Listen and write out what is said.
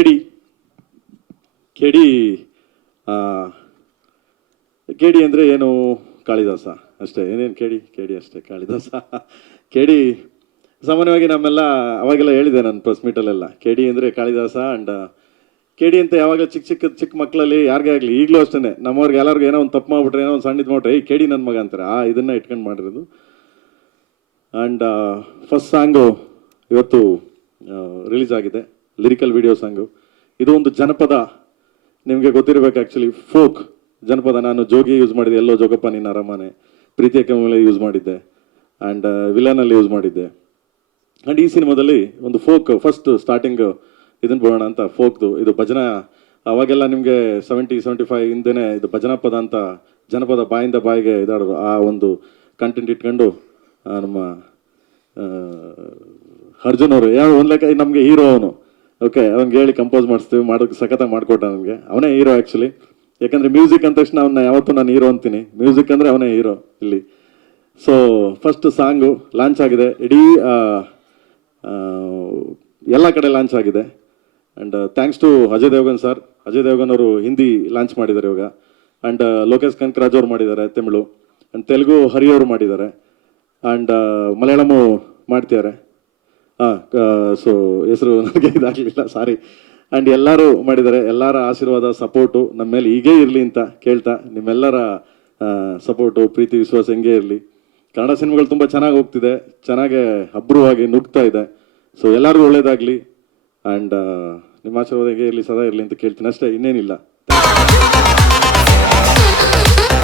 ಕೆಡಿ ಕೆಡಿ ಕೆಡಿ ಅಂದರೆ ಏನು? ಕಾಳಿದಾಸ ಅಷ್ಟೇ. ಏನೇನು ಕೇಳಿ ಕೇಳಿ ಅಷ್ಟೇ, ಕಾಳಿದಾಸ. ಕೇಳಿ ಸಾಮಾನ್ಯವಾಗಿ ನಮ್ಮೆಲ್ಲ ಅವಾಗೆಲ್ಲ ಹೇಳಿದೆ ನಾನು ಪ್ರೆಸ್ ಮೀಟಲ್ಲೆಲ್ಲ ಕೇಡಿ ಅಂದರೆ ಕಾಳಿದಾಸ ಆ್ಯಂಡ್ ಕೇಡಿ ಅಂತ ಯಾವಾಗಲೂ ಚಿಕ್ಕ ಚಿಕ್ಕ ಚಿಕ್ಕ ಮಕ್ಕಳಲ್ಲಿ ಯಾರಿಗೇ ಆಗಲಿ, ಈಗಲೂ ಅಷ್ಟೇ ನಮ್ಮವ್ರಿಗೆ ಎಲ್ಲರಿಗೂ ಏನೋ ಒಂದು ತಪ್ಪು ಮಾಡಿಬಿಟ್ರೆ, ಏನೋ ಒಂದು ಸಣ್ಣದು ಮಾಡ್ಬಿಟ್ರೆ, ಏಯ್, ಕೇಡಿ ನನ್ನ ಮಗ ಅಂತಾರೆ. ಆ ಇದನ್ನ ಇಟ್ಕೊಂಡು ಮಾಡಿರೋದು. ಆ್ಯಂಡ್ ಫಸ್ಟ್ ಸಾಂಗು ಇವತ್ತು ರಿಲೀಸ್ ಆಗಿದೆ. ಲಿರಿಕಲ್ ವಿಡಿಯೋ ಸಾಂಗು ಇದು ಒಂದು ಜನಪದ. ನಿಮಗೆ ಗೊತ್ತಿರಬೇಕು ಆ್ಯಕ್ಚುಲಿ ಫೋಕ್ ಜನಪದ. ನಾನು ಜೋಗಿ ಯೂಸ್ ಮಾಡಿದ್ದೆ ಎಲ್ಲೋ ಜೋಗಪ್ಪ, ನಿನ್ನ ಅರಮನೆ. ಪ್ರೀತಿಯ ಕಮಲ ಯೂಸ್ ಮಾಡಿದ್ದೆ. ಆ್ಯಂಡ್ ವಿಲನಲ್ಲಿ ಯೂಸ್ ಮಾಡಿದ್ದೆ. ಆ್ಯಂಡ್ ಈ ಸಿನಿಮಾದಲ್ಲಿ ಒಂದು ಫೋಕ್ ಫಸ್ಟ್ ಸ್ಟಾರ್ಟಿಂಗ್ ಇದನ್ನು ಬರೋಣ ಅಂತ ಫೋಕ್ದು ಇದು ಭಜನಾ. ಅವಾಗೆಲ್ಲ ನಿಮಗೆ ಸೆವೆಂಟಿ ಸೆವೆಂಟಿ ಫೈವ್ ಹಿಂದೆನೇ ಇದು ಭಜನಾ ಪದ ಅಂತ ಜನಪದ ಬಾಯಿಂದ ಬಾಯಿಗೆ ಇದಾಡೋದು. ಆ ಒಂದು ಕಂಟೆಂಟ್ ಇಟ್ಕೊಂಡು ನಮ್ಮ ಅರ್ಜುನ್ ಅವರು. ಯಾವ ಒಂದು ಲೆಕ್ಕ, ನಮಗೆ ಹೀರೋ ಅವನು. ಓಕೆ ಅವ್ನಿಗೆ ಹೇಳಿ ಕಂಪೋಸ್ ಮಾಡಿಸ್ತೀವಿ ಮಾಡೋಕ್ಕೆ ಸಖತ್ತಾಗಿ ಮಾಡಿಕೊಟ್ಟ ನನಗೆ ಅವನೇ ಹೀರೋ ಆ್ಯಕ್ಚುಲಿ ಯಾಕಂದರೆ ಮ್ಯೂಸಿಕ್ ಅಂದ ತಕ್ಷಣ ಅವನ್ನ ಯಾವತ್ತೂ ನಾನು ಹೀರೋ ಅಂತೀನಿ. ಮ್ಯೂಸಿಕ್ ಅಂದರೆ ಅವನೇ ಹೀರೋ ಇಲ್ಲಿ. ಸೊ ಫಸ್ಟ್ ಸಾಂಗು ಲಾಂಚ್ ಆಗಿದೆ. ಇಡೀ ಎಲ್ಲ ಕಡೆ ಲಾಂಚ್ ಆಗಿದೆ. And thanks to Ajay Devgan sir Ajay Devgan ಅವರು ಹಿಂದಿ ಲಾಂಚ್ ಮಾಡಿದ್ದಾರೆ ಇವಾಗ. ಆ್ಯಂಡ್ ಲೋಕೇಶ್ ಕನಕರಾಜ್ ಅವರು ಮಾಡಿದ್ದಾರೆ, ತಮಿಳು. ಆ್ಯಂಡ್ ತೆಲುಗು ಹರಿಯವರು ಮಾಡಿದ್ದಾರೆ. ಆ್ಯಂಡ್ ಮಲಯಾಳಮು ಮಾಡ್ತಿದ್ದಾರೆ. ಹಾಂ ಸೊ ಹೆಸರು ನನಗೆ ಇದಾಗಲಿಲ್ಲ ಸಾರಿ ಆ್ಯಂಡ್ ಎಲ್ಲರೂ ಮಾಡಿದ್ದಾರೆ, ಎಲ್ಲರ ಆಶೀರ್ವಾದ ಸಪೋರ್ಟು ನಮ್ಮ ಮೇಲೆ ಹೀಗೇ ಇರಲಿ ಅಂತ ಕೇಳ್ತಾ, ನಿಮ್ಮೆಲ್ಲರ ಸಪೋರ್ಟು ಪ್ರೀತಿ, ವಿಶ್ವಾಸ ಹೆಂಗೆ ಇರಲಿ. ಕನ್ನಡ ಸಿನಿಮಾಗಳು ತುಂಬ ಚೆನ್ನಾಗಿ ಹೋಗ್ತಿದೆ, ಚೆನ್ನಾಗೆ ಅಬ್ರುವಾಗಿ ನುಗ್ತಾ ಇದೆ. ಸೊ ಎಲ್ಲರಿಗೂ ಒಳ್ಳೇದಾಗಲಿ ಆ್ಯಂಡ್ ನಿಮ್ಮ ಆಶೀರ್ವಾದ ಹೇಗೆ ಇರಲಿ, ಸದಾ ಇರಲಿ ಅಂತ ಕೇಳ್ತೀನಿ. ಅಷ್ಟೇ, ಇನ್ನೇನಿಲ್ಲ.